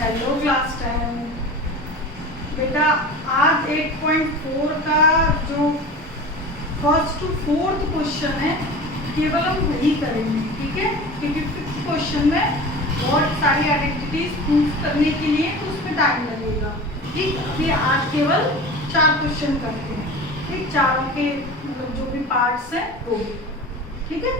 Hello class 10। बेटा आज 8.4 का जो फर्स्ट टू फोर्थ क्वेश्चन है केवल हम वही करेंगे, ठीक है। क्योंकि फिफ्थ क्वेश्चन में बहुत सारी आइडेंटिटीज प्रूव करने के लिए तो उसमें टाइम लगेगा, ठीक। अभी आज केवल 4 क्वेश्चन करते हैं, ठीक। चारों के मतलब जो भी पार्ट्स हैं वो भी, ठीक है।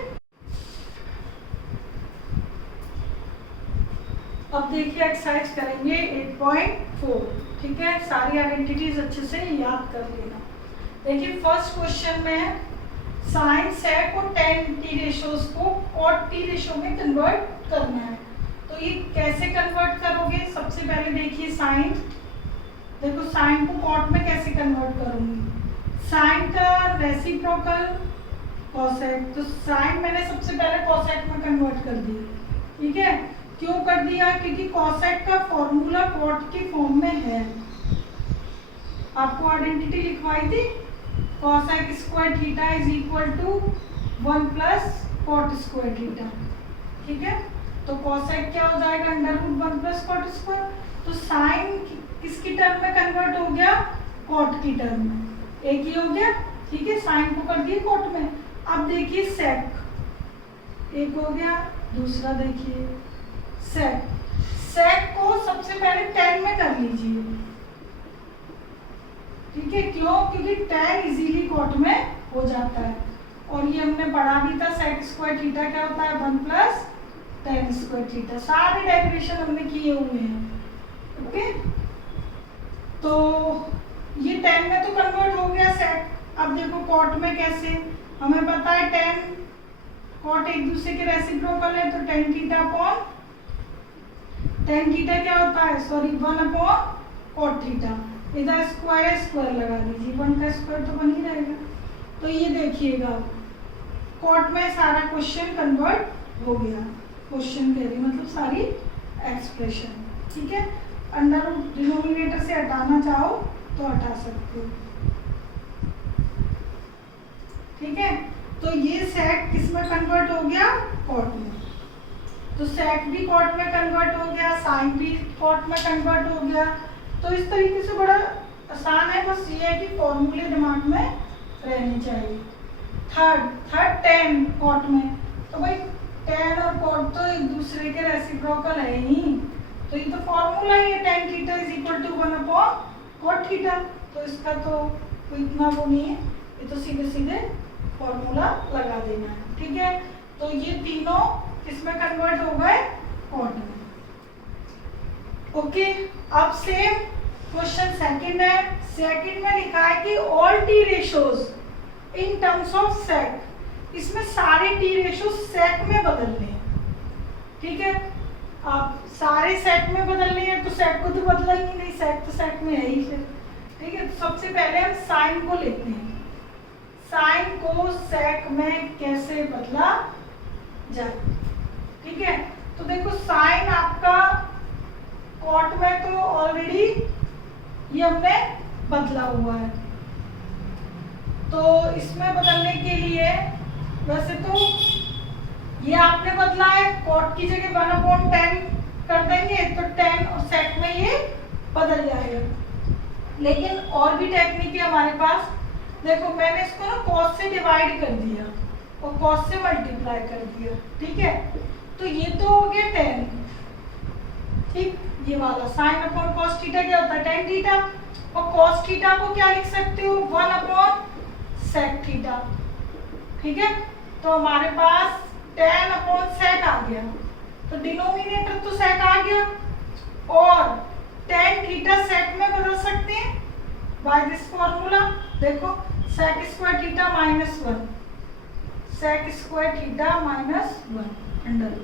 अब देखिए एक्सरसाइज करेंगे 8.4, ठीक है। सारी आइडेंटिटीज अच्छे से याद कर लेना। देखिए फर्स्ट क्वेश्चन में साइन सेक को tan t रेशोज को cot t रेशो में कन्वर्ट करना है। तो ये कैसे कन्वर्ट करोगे? सबसे पहले देखिए साइन, देखो साइन को cot में कैसे कन्वर्ट करूंगी। साइन का रेसिप्रोकल कोसेक, तो साइन मैंने सबसे पहले कोसेक में कन्वर्ट कर दी, ठीक है। क्यों कर दिया? क्योंकि कोसेक का फॉर्मूला कॉट के फॉर्म में है। आपको आइडेंटिटी लिखवाई थी, cosec square theta is equal to 1 plus cot square theta, ठीक है। तो कोसेक क्या हो जाएगा? √1 प्लस कॉट स्क्वायर। तो साइन किसकी टर्म में कन्वर्ट हो गया? कॉट की टर्म में। एक ही हो गया, ठीक है। साइन को कर दिए कॉट में। अब देखिए सेक, एक हो गया, दूसरा देखिए सेक। सेक को सबसे पहले tan में कर लीजिए, ठीक है। क्यों? क्योंकि tan इजीली कॉट में हो जाता है। और ये हमने पढ़ा भी था, सेक स्क्वायर थीटा क्या होता है? 1 प्लस tan स्क्वायर थीटा। सारे डेरिवेशन हमने किए हुए हैं, ओके। तो ये tan में तो कन्वर्ट हो गया सेक। अब देखो कॉट में कैसे? हमें पता है tan कॉट एक दूसरे के रेसिप्रोकल है, तो tan theta upon tan theta क्या होता है? Sorry 1 upon cot theta. इधर स्क्वायर स्क्वायर लगा दीजिए, 1 का स्क्वायर तो बन ही रहेगा। तो ये देखिएगा कॉट में सारा क्वेश्चन कन्वर्ट हो गया। क्वेश्चन कह रही मतलब सारी एक्सप्रेशन, ठीक है। अंडर रूट डिनोमिनेटर से हटाना चाहो तो हटा सकते हो, ठीक है। तो ये सेक किस में कन्वर्ट हो गया? कॉट में। तो सेक भी कॉट में कन्वर्ट हो गया, साइन भी कॉट में कन्वर्ट हो गया। तो इस तरीके से बड़ा आसान है, बस ये है कि फॉर्मूले दिमाग में रहने चाहिए। थर्ड tan कॉट में, तो भाई tan और कॉट तो एक दूसरे के रेसिप्रोकल है ही, तो ये तो फॉर्मूला ही है, tan theta is equal to 1 upon cot theta. तो इसका तो कोई इतना वो नहीं है, ये तो सीधे सीधे फॉर्मूला लगा देना है, ठीक है। तो ये तीनों किसमें कन्वर्ट हो गए? कॉट में, ओके। अब सेम क्वेश्चन सेकंड है। सेकंड में लिखा है कि all T ratios in terms of sec. इसमें सारे टी रेशो सेक में बदलने हैं, ठीक है। आप सारे सेक में बदलने हैं तो सेक को तो बदला ही नहीं, सेक तो सेक में है ही फिर, ठीक है। तो सबसे पहले हम साइन को लेते हैं। साइन को सेक में कैसे बदला जाए, ठीक है। तो देखो साइन आपका कॉट में तो ऑलरेडी ये हमने बदला हुआ है, तो इसमें बदलने के लिए वैसे तो ये आपने बदला है, कॉट की जगह 1/10 कर देंगे तो tan और सेक में ये बदल जाएगा। लेकिन और भी टेक्निक है हमारे पास। देखो मैंने इसको ना cos से डिवाइड कर दिया और cos से मल्टीप्लाई कर दिया, ठीक है। तो ये तो हो गया tan, ठीक। ये वाला sin अपॉन cos थीटा क्या होता है? tan theta. और cos थीटा को क्या लिख सकते हो? 1 अपॉन sec थीटा, ठीक है। तो हमारे पास tan अपॉन sec आ गया, तो डिनोमिनेटर तो sec आ गया, और tan थीटा sec में बदल सकते हैं बाय दिस फॉर्मूला। देखो sec square theta -1, sec square theta -1 under,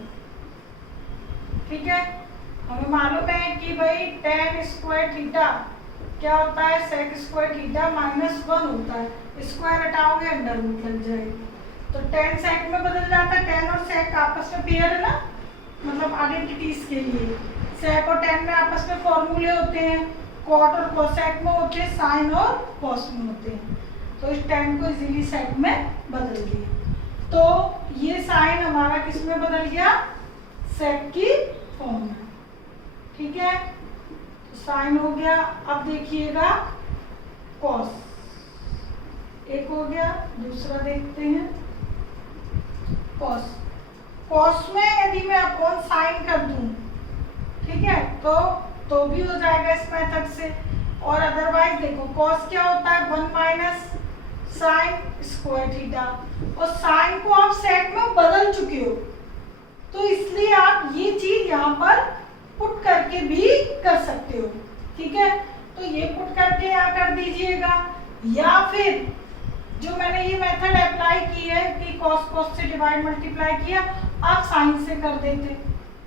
ठीक है। हमें मालूम है कि भाई tan स्क्वायर थीटा क्या होता है? sec स्क्वायर थीटा -1 होता है। स्क्वायर हटाओगे अंडर रूट लग जाएगी, तो tan sec में बदल जाता है। tan और sec आपस में पेयर है ना, मतलब आइडेंटिटीज के लिए sec और tan में आपस में फॉर्मूले होते हैं, cot और cosec में होते हैं, sin और cos में होते हैं। तो इस tan को इजीली sec में बदल दिया, तो ये sin हमारा किस में बदल गया? sec की फॉर्म में, ठीक है, तो साइन हो गया। अब देखिएगा कॉस, एक हो गया, दूसरा देखते हैं कॉस। कॉस में यदि मैं अपॉन साइन कर दूं, ठीक है, तो भी हो जाएगा इस मेथड से। और अदरवाइज देखो कॉस क्या होता है, 1 माइनस साइन स्क्वायर थीटा, और साइन को आप सेक में बदल चुके हो, तो इसलिए आप ये चीज यहाँ पर पुट करके भी कर सकते हो। ठीक है, तो ये पुट करके यहाँ कर दीजिएगा, या फिर जो मैंने ये मेथड अप्लाई की है कि कॉस कॉस से डिवाइड मल्टीप्लाई किया, आप साइन से कर देते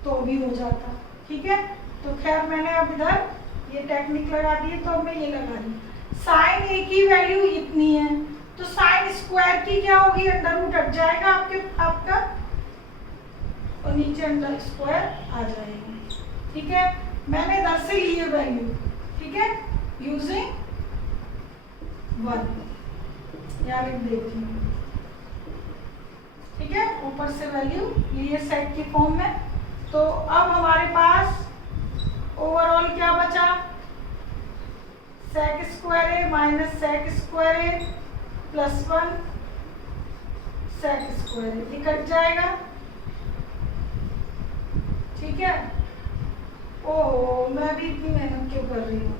तो भी हो जाता। ठीक है, तो खैर मैंने अब इधर ये टेक्निक लगा दी है, तो मैं ये लगा दी। साइन ए की वैल्यू इतनी है, तो साइन स्क्वायर की क्या होगी, अंडर रूट हट जाएगा आपका और नीचे अंडर स्क्वायर आ जाएगा। ठीक है, मैंने इधर से ली है वैल्यू, ठीक है, यूजिंग 1 यहाँ लिख देती हूँ। ठीक है, ऊपर से वैल्यू लिए सेक की फॉर्म में। तो अब हमारे पास ओवरऑल क्या बचा, सेक स्क्वायर ए माइनस सेक स्क्वायर ए प्लस 1 सेक स्क्वायर ए, ये कट जाएगा। ठीक है, ओहो मैं भी इतनी मेहनत क्यों कर रही हूँ,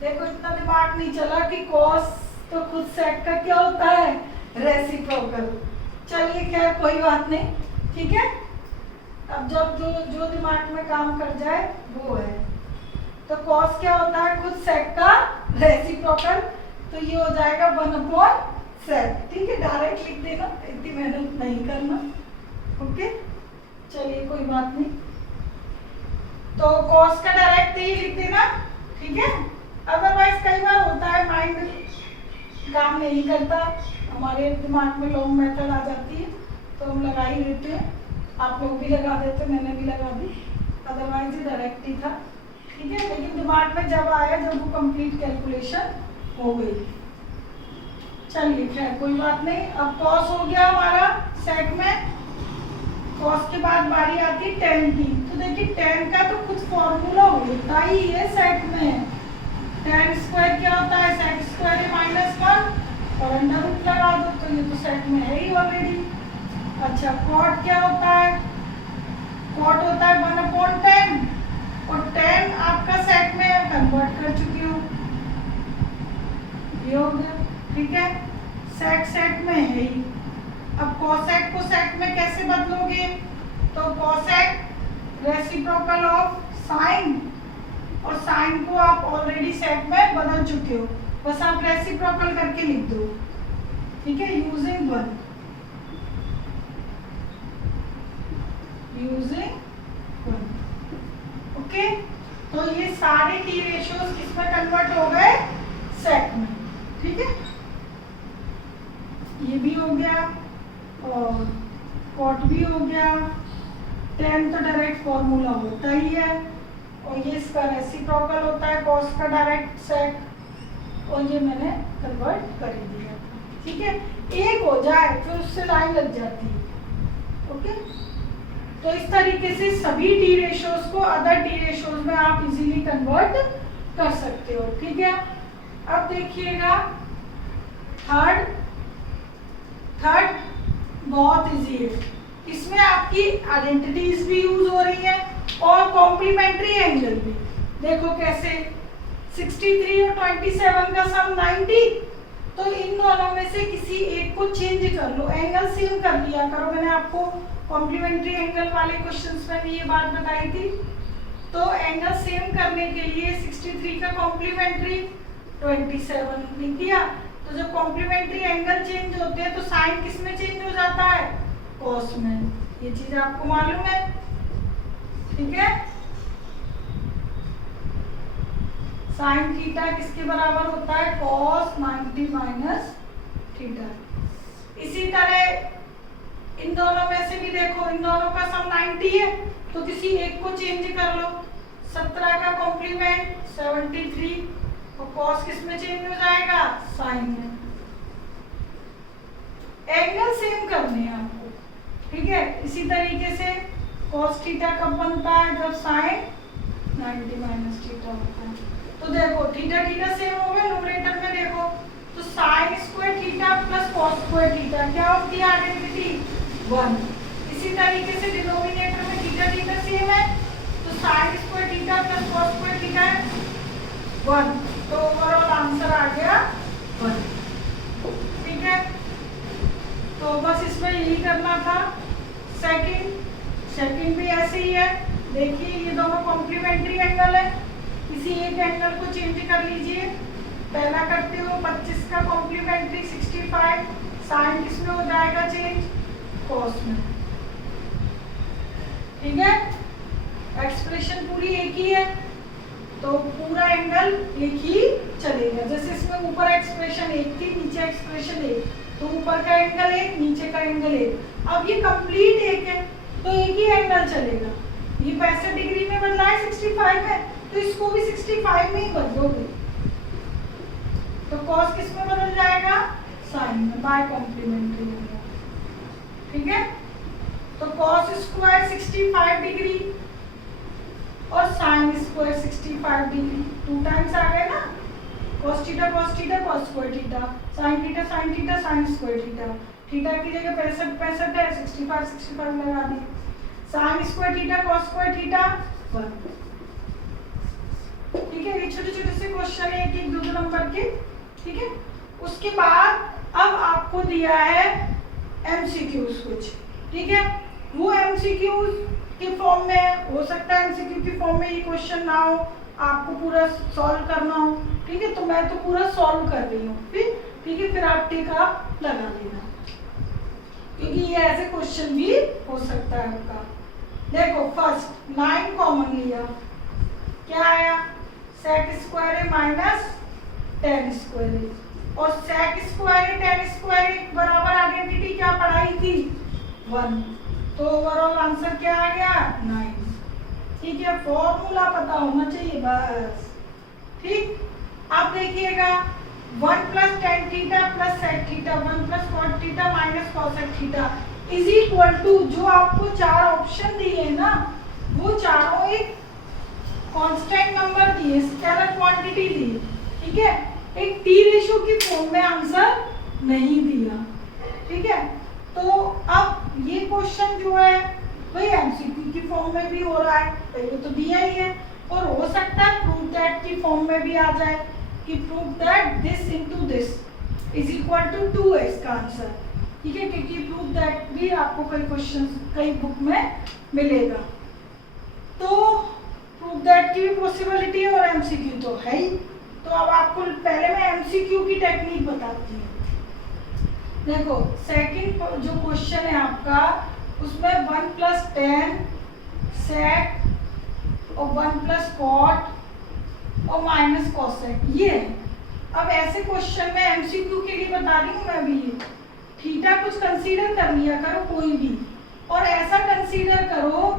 देखो इतना दिमाग नहीं चला कि कॉस तो खुद सेक का क्या होता है, रेसिप्रोकल। चलिए खैर कोई बात नहीं, ठीक है, अब जब जो दिमाग में काम कर जाए वो है। तो कॉस क्या होता है, खुद सेक का रेसिप्रोकल, तो ये हो जाएगा 1/सेक। ठीक है, डायरेक्ट लिख देना, इतनी मेहनत नहीं करना। ओके, चलिए कोई बात नहीं, तो कॉस का डायरेक्ट ही लिख देना। ठीक है, अदरवाइज कई बार होता है माइंड काम नहीं करता, हमारे दिमाग में लॉन्ग मेथड आ जाती है, तो हम लगा ही देते हैं। आप लोग भी लगा देते, मैंने भी लगा दी, अदरवाइज ये डायरेक्ट ही था। ठीक है, लेकिन दिमाग में जब आया जब वो कंप्लीट कैलकुलेशन हो गई। चलिए खैर कोई बात नहीं, अब कॉस हो गया हमारा सेक में। कॉस के बाद बारी आती है टेन की। तो देखिए टेन का तो कुछ फॉर्मूला होता ही है सेक में। टेन स्क्वायर क्या होता है, सेक स्क्वायर माइनस 1 और अंडर रूट लगा दो, तो ये तो सेक में है ही ऑलरेडी। अच्छा, कॉट क्या होता है, कॉट होता है 1/10 और 10 आपका सेक में कन्वर्ट कर चुकी हूँ, ये हो गया। ठीक है, सेक सेक में है ही। अब कोसेक को सेक में कैसे बदलोगे, तो कोसेक रेसिप्रोकल ऑफ साइन, और साइन को आप ऑलरेडी सेक में बदल चुके हो, बस आप रेसिप्रोकल करके लिख दो। ठीक है, यूजिंग 1 ओके, तो ये सारे टी रेशियोज किसमें कन्वर्ट हो गए, सेक में। ठीक है, ये भी हो गया और कॉट भी हो गया। 10 तो डायरेक्ट फॉर्मूला होता ही है, और ये इसका रेसिप्रोकल होता है कॉस का डायरेक्ट सेक, और ये मैंने कन्वर्ट कर ही दिया। ठीक है, एक हो जाए फिर उससे लाइन लग जाती है। ओके, तो इस तरीके से सभी टी रेशियोज को अदर टी रेशियोज में आप इजीली कन्वर्ट कर सकते हो। ठीक है, अब देखिएगा थर्ड बहुत इजी है, इसमें आपकी आइडेंटिटीज भी यूज हो रही है और कॉम्प्लीमेंट्री एंगल भी। देखो कैसे, 63 और 27 का सम 90, तो इन दोनों में से किसी एक को चेंज कर लो, एंगल सेम कर लिया करो। मैंने आपको कॉम्प्लीमेंट्री एंगल वाले क्वेश्चंस में भी ये बात बताई थी। तो एंगल सेम करने के लिए 63 का कॉम्प्लीमेंट्री 27 लिख दिया। तो जब कॉम्प्लीमेंट्री एंगल चेंज होते हैं तो साइन किस में चेंज हो जाता है, कॉस में। ये चीज आपको मालूम है। ठीक है, साइन थीटा किसके बराबर होता है, कॉस 90 माइनस थीटा। इसी तरह इन दोनों में से भी देखो, इन दोनों का सम 90 है, तो किसी एक को चेंज कर लो। 17 का कॉम्प्लीमेंट 73, और कॉस किस में चेंज हो जाएगा, साइन में। एंगल सेम करने हैं आपको। ठीक है, इसी तरीके से कॉस थीटा कब बनता है, जब साइन 90 माइनस थीटा होता है। तो देखो थीटा थीटा सेम हो गया, न्यूमरेटर में देखो तो sine square theta plus cos square theta क्या होती है आइडेंटिटी 1। इसी तरीके से डिनोमिनेटर में थीटा थीटा सेम है तो sine square theta plus cos square theta है 1। तो ओवरऑल आंसर आ गया 1। ठीक है, तो बस इसमें यही करना था। सेकंड भी ऐसे ही है। देखिए ये दोनों कॉम्प्लीमेंट्री एंगल है, किसी एक एंगल को चेंज कर लीजिए। पहला करते हो 25 का कॉम्प्लीमेंट्री 65, साइन किसमें हो जाएगा चेंज, कॉस में। ठीक है, एक्सप्रेशन पूरी एक ही है तो पूरा एंगल एक ही चलेगा। जैसे इसमें ऊपर एक्सप्रेशन एक थी, नीचे एक्सप्रेशन एक, तो ऊपर का एंगल एक, नीचे का एंगल एक। अब ये कंप्लीट एक है तो एक ही एंगल चलेगा। ये 65 डिग्री में बदला है 65 में, तो इसको भी 65 में ही बदलोगे तो कॉस किस में बदल जाएगा, साइन में, बाय कॉम्प्लीमेंट्री एंगल। ठीक है, तो कॉस स्क्वायर 65 डिग्री और साइन स्क्वायर 65 डिग्री 2 टाइम्स आ गए ना। cos theta cos square theta, sin theta sin square theta. Theta की जगह 65 है, 65 लगा दी। sin square theta cos square theta 1। ठीक है, ये छोटे छोटे से क्वेश्चन है, एक एक दो नंबर के। ठीक है, उसके बाद अब आपको दिया है एमसीक्यूज कुछ। ठीक है, वो एमसीक्यूज के फॉर्म में हो सकता है, एमसीक्यू की फॉर्म में ये क्वेश्चन ना हो, आपको पूरा सॉल्व करना हो। ठीक है, तो मैं तो पूरा सॉल्व कर रही हूँ फिर। ठीक है, फिर आप टीका लगा लेना क्योंकि ये ऐसे क्वेश्चन भी हो सकता है आपका। देखो फर्स्ट 9 कॉमन लिया, क्या आया, सेक स्क्वायर है माइनस टेन स्क्वायर है, और सेक स्क्वायर है टेन स्क्वायर है बराबर आइडेंटिटी क्या पढ़ाई थी 1। तो ओवरऑल आंसर क्या आ गया 9। ठीक है, फॉर्मूला पता होना चाहिए बस। ठीक, अब देखिएगा 1 plus tan theta plus sec theta 1 plus cot theta minus cosec theta is equal to, जो आपको 4 ऑप्शन दिए ना वो चारों एक कांस्टेंट नंबर दिए, स्केलर क्वांटिटी दी। ठीक है, एक टी रेशियो की फॉर्म में आंसर नहीं दिया। ठीक है, तो अब ये क्वेश्चन जो है वही एमसीक्यू की फॉर्म में भी हो रहा है, पहले तो दिया ही है, और हो सकता है प्रूव दैट की फॉर्म में भी आ जाए कि prove that this into this is equal to 2x का आंसर। ठीक है, क्योंकि प्रूव दैट भी आपको कई क्वेश्चन कई बुक में मिलेगा, तो प्रूव दैट की भी पॉसिबिलिटी है और एमसीक्यू तो है ही। तो अब आपको पहले मैं एमसीक्यू की टेक्निक बताती हूँ। देखो सेकंड जो क्वेश्चन है आपका उसमें 1 प्लस टेन सेक और 1 प्लस कॉट और माइनस कॉसेक ये है। अब ऐसे क्वेश्चन में एमसीक्यू के लिए बता रही हूँ मैं भी, थीटा कुछ कंसीडर कर लिया करो कोई भी, और ऐसा कंसीडर करो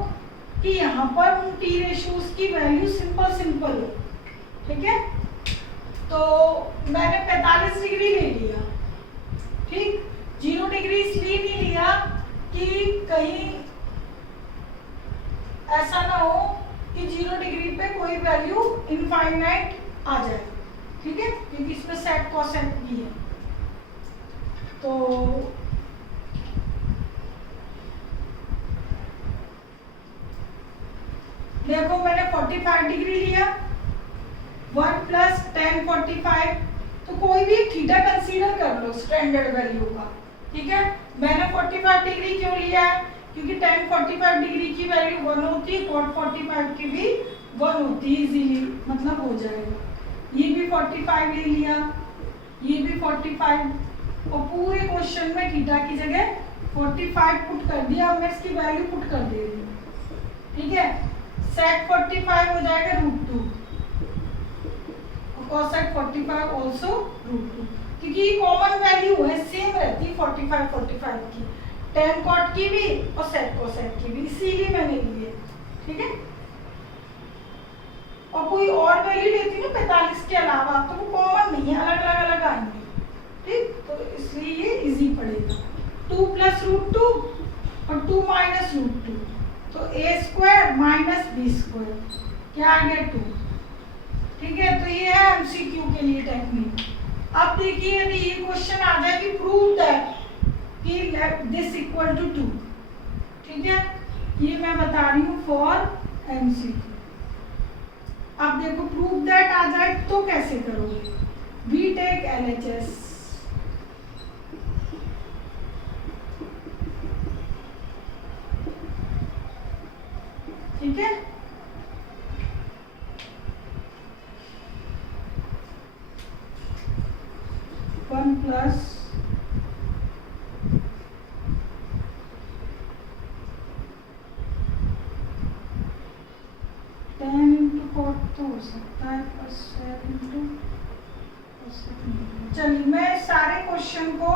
कि यहाँ पर उन टी रेशियोज की वैल्यू सिंपल हो। ठीक है, तो मैंने 45 डिग्री ले लिया। ठीक, 0 डिग्री इसलिए नहीं लिया कि कहीं ऐसा ना हो कि 0 डिग्री पे कोई वैल्यू इनफाइनाइट आ जाए। ठीक है, क्योंकि इसमें सेक कॉसेक भी है। तो देखो मैंने 45 डिग्री लिया, 1 प्लस टेन 45, तो कोई भी थीटा कंसीडर कर लो स्टैंडर्ड वैल्यू का। ठीक है, मैंने 45 डिग्री क्यों लिया है, क्योंकि tan 45 डिग्री की वैल्यू 1 होती है, cot 45 की भी 1 होती है, इजीली मतलब हो जाएगा। ये भी 45 ले लिया, ये भी 45, और पूरे क्वेश्चन में थीटा की जगह 45 पुट कर दिया। अब मैं इसकी वैल्यू पुट कर दे रही हूँ। ठीक है, sec 45 हो जाएगा √2 और cosec 45 ऑल्सो √2, क्योंकि ये कॉमन वैल्यू है, सेम रहती है 45 की, tan cot की भी और sec cosec की भी, इसीलिए मैंने लिए। ठीक है, और कोई और वैल्यू लेती ना 45 के अलावा तो वो कॉमन नहीं है, अलग आएंगे। ठीक, तो इसलिए ये इजी पड़ेगा। 2 प्लस √2 और 2 माइनस √2, तो a² माइनस b²। क्या आ गया 2। ठीक है, तो ये है एमसीक्यू के लिए टेक्निक। अब देखिए यदि ये क्वेश्चन आ जाए कि प्रूव दैट कि दिस इक्वल टू 2, ठीक है, ये मैं बता रही हूँ फॉर एमसीक्यू। अब देखो प्रूव दैट आ जाए तो कैसे करोगे, वी टेक एलएचएस, ठीक है, वन प्लस तो हो सकता है प्लस 7 चलिए मैं सारे क्वेश्चन को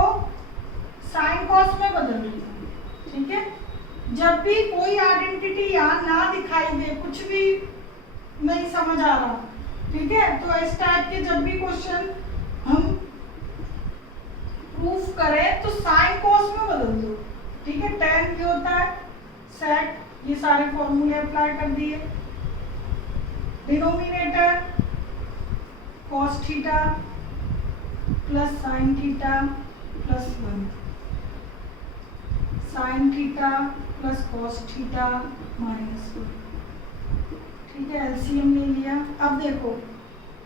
साइन कॉस में बदल रही हूँ। ठीक है, जब भी कोई आइडेंटिटी यहाँ ना दिखाई दे, कुछ भी नहीं समझ आ रहा, ठीक है, तो इस टाइप के जब भी क्वेश्चन हम प्रूफ करें तो साइन कॉस में बदल दो। ठीक है, tan क्या होता है सेक, ये सारे फॉर्मूले अप्लाई कर दिए, denominator cos theta plus sine theta plus 1, sine theta plus cos theta minus 1। ठीक है, एलसीएम ले लिया। अब देखो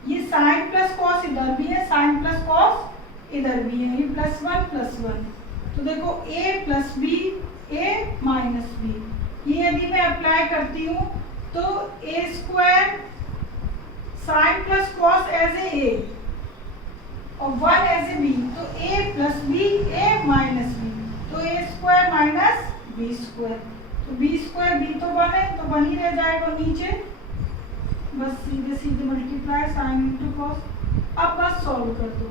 ये साइन प्लस कॉस इधर भी है, साइन प्लस कॉस इधर भी है, ये +1 तो देखो a plus B a minus B, ये यदि मैं अप्लाई करती हूँ तो a square sine plus cos as A और 1 एज ए बी, तो a plus B a minus B, तो a square minus B square, तो बी स्क्वायर बी तो 1 है तो 1 ही रह जाएगा नीचे, बस सीधे सीधे मल्टीप्लाई साइन इंटू कॉस। अब बस सॉल्व कर दो,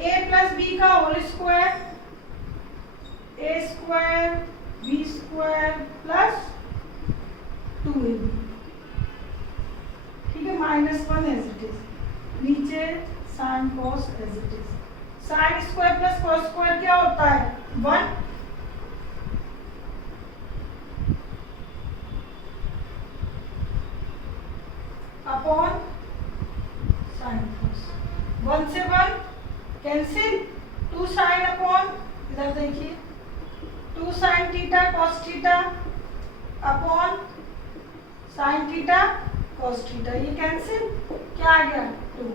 a प्लस बी का whole square a square B square plus 2ab, ठीक है, -1 एज इट इज, नीचे sine cos as it is, sine square plus cos square क्या होता है 1, अपॉन साइन कॉस, 1 से 1 कैंसिल, 2 साइन अपॉन, इधर देखिए 2 sine theta cos theta upon sine theta cos theta, ये कैंसिल, क्या आ गया 2,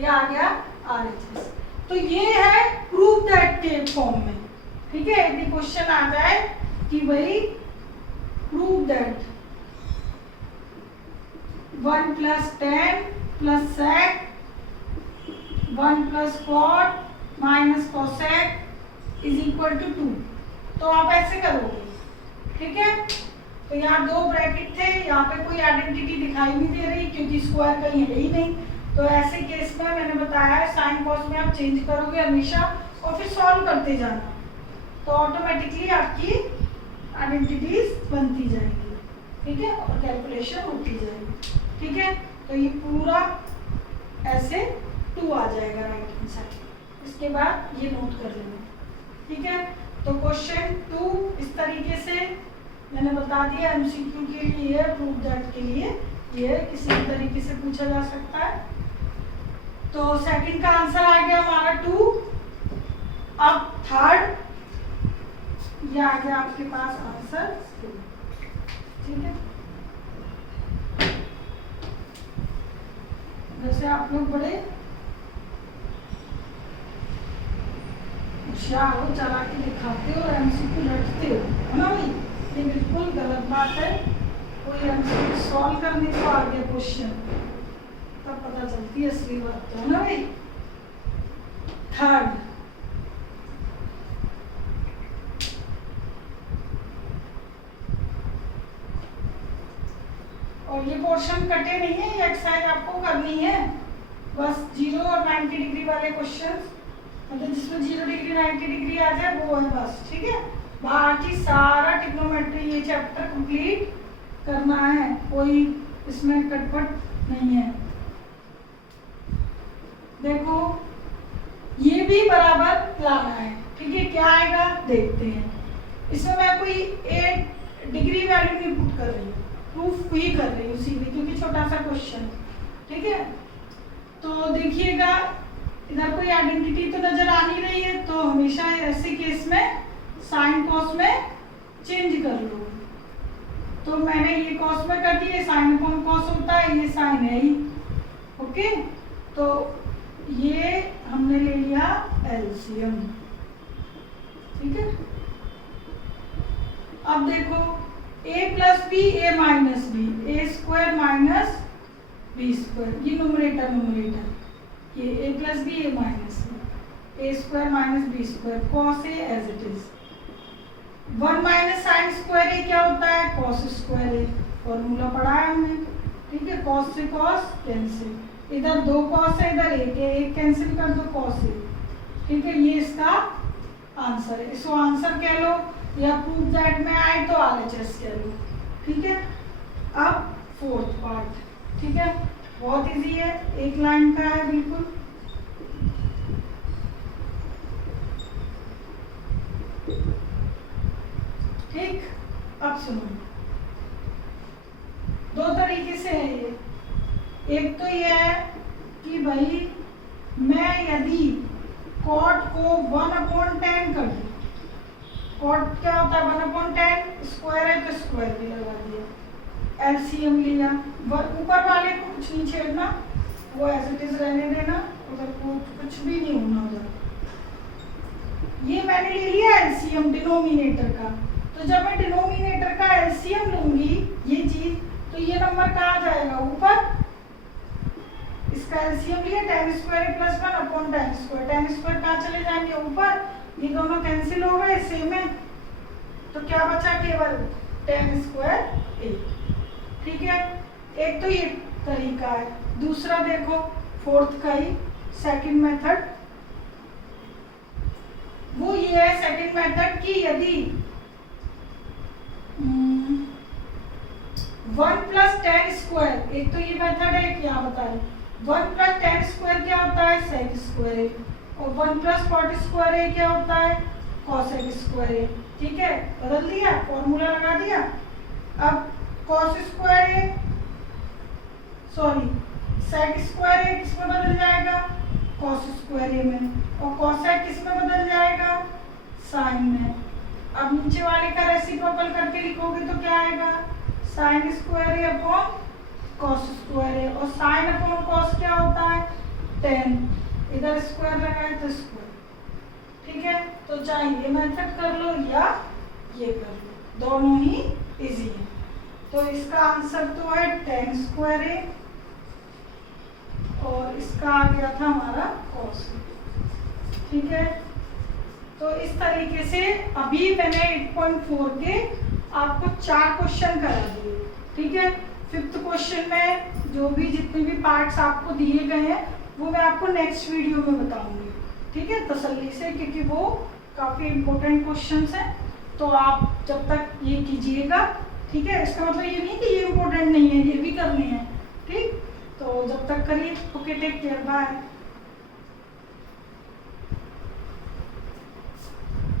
ये आ गया RHS। तो ये है प्रूव दैट के फॉर्म में। ठीक है, यदि क्वेश्चन आ जाए कि भाई prove that 1 + tan + sec 1 + cot - cosec = 2, तो आप ऐसे करोगे। ठीक है, तो यहाँ 2 ब्रैकेट थे, यहाँ पे कोई आइडेंटिटी दिखाई नहीं दे रही क्योंकि स्क्वायर कहीं है ही नहीं, तो ऐसे केस में मैंने बताया है साइन कॉस में आप चेंज करोगे हमेशा और फिर सॉल्व करते जाना, तो ऑटोमेटिकली आपकी आइडेंटिटीज बनती जाएंगी। ठीक है, और कैलकुलेशन होती जाएगी। ठीक है, तो ये पूरा ऐसे 2 आ जाएगा राइट हैंड साइड, इसके बाद ये नोट कर लेना। ठीक है, तो क्वेश्चन 2 इस तरीके से मैंने बता दिया, एमसीक्यू के लिए, प्रूव दैट के लिए ये किसी भी तरीके से पूछा जा सकता है। तो सेकंड का आंसर आ गया हमारा 2। अब थर्ड ये आ गया आपके पास आंसर 2। ठीक है, वैसे आप लोग बड़े होशियार हो, चला के दिखाते हो और एमसीक्यू लड़ते हो, है ना भाई, ये बिल्कुल गलत बात है। कोई एमसीक्यू सॉल्व करने को आ गया क्वेश्चन तब पता चलती है असली बात, तो है ना भाई। थर्ड, और ये पोर्शन कटे नहीं है, ये एक्सरसाइज आपको करनी है, बस 0 और 90 डिग्री वाले क्वेश्चन, मतलब जिसमें 0 डिग्री 90 डिग्री आ जाए वो है बस। ठीक है, बाकी सारा ट्रिग्नोमेट्री ये चैप्टर कंप्लीट करना है, कोई इसमें कटपट नहीं है। देखो ये भी बराबर लाना है। ठीक है, क्या आएगा देखते हैं। इसमें मैं कोई 8 डिग्री वैल्यू नहीं पुट कर रही हूँ, प्रूफ ही कर रही हूँ सीधे, क्योंकि छोटा सा क्वेश्चन। ठीक है, तो देखिएगा इधर कोई आइडेंटिटी तो नजर आ नहीं रही है, तो हमेशा ऐसे केस में साइन कॉस में चेंज कर लो। तो मैंने ये कॉस में कर दिया, साइन कौन कॉस होता है, ये साइन है ही। ओके, तो ये हमने ले लिया एलसीएम। ठीक है, अब देखो a plus B A minus B, A square minus B square, ये न्यूमरेटर, ये a plus B A minus B, A square minus B square, cos A as it is. 1 minus sine square A क्या होता है, cos square ए, formula पढ़ा है हमने। ठीक है, कॉस से कॉस कैंसिल, इधर 2 कॉस है, इधर 1 है, 1 कैंसिल कर दो, कॉस ए। ठीक है, ये इसका आंसर है। इसको आंसर कह लो या प्रूफ दैट में आए तो RHS कह लो। ठीक है, अब 4th पार्ट। ठीक है, बहुत इजी है, 1 लाइन का है बिल्कुल। ठीक, अब सुनो, 2 तरीके से है ये। एक तो ये है कि भाई मैं यदि कॉट को 1/10 कर दूं, कॉट क्या होता है 1/10, स्क्वायर है तो स्क्वायर भी लगा दिया, एलसीएम लिया। ऊपर वाले को कुछ नहीं छेड़ना, वो एज इट इज रहने देना, उधर कुछ भी नहीं होना उधर। ये मैंने ले लिया एलसीएम डिनोमिनेटर का, तो जब मैं डिनोमिनेटर का एलसीएम लूंगी ये चीज, तो ये नंबर कहाँ जाएगा, ऊपर। इसका एलसीएम लिया, tan square plus 1/tan square, tan square कहाँ चले जाएंगे, ऊपर। ये दोनों कैंसिल हो गए सेम है, तो क्या बचा, केवल tan स्क्वायर ए। ठीक है, एक तो ये तरीका है। दूसरा देखो 4th का ही सेकंड मेथड, वो ये है सेकंड मेथड कि यदि 1 प्लस tan स्क्वायर, एक तो ये मेथड है, एक यहाँ बताए 1 प्लस tan स्क्वायर क्या होता है, sec स्क्वायर ए, और 1 प्लस cot स्क्वायर ए क्या होता है, cosec स्क्वायर ए। ठीक है, बदल दिया, फॉर्मूला लगा दिया। अब cos स्क्वायर ए, सॉरी sec स्क्वायर ए किस में बदल जाएगा, cos स्क्वायर ए में, और cosec किस में बदल जाएगा, sin में। अब नीचे वाले का रेसिप्रोकल करके लिखोगे तो क्या आएगा, sin स्क्वायर ए अपॉन cos स्क्वायर है, और sin अपॉन cos क्या होता है, tan, इधर स्क्वायर लगाए तो स्क्वायर। ठीक है, तो चाहे ये मेथड कर लो या ये कर लो, दोनों ही इजी है। तो इसका आंसर तो है tan स्क्वायर है, और इसका आ गया था हमारा cos। ठीक है, तो इस तरीके से अभी मैंने 8.4 के आपको 4 क्वेश्चन करा दिए। ठीक है, 5th क्वेश्चन में जो भी जितने भी पार्ट्स आपको दिए गए हैं वो मैं आपको नेक्स्ट वीडियो में बताऊंगी। ठीक है, तसल्ली से, क्योंकि वो काफ़ी इम्पोर्टेंट क्वेश्चंस हैं, तो आप जब तक ये कीजिएगा। ठीक है, इसका मतलब ये नहीं कि ये इम्पोर्टेंट नहीं है, ये भी करने हैं। ठीक, तो जब तक करिए। Okay, take care, bye.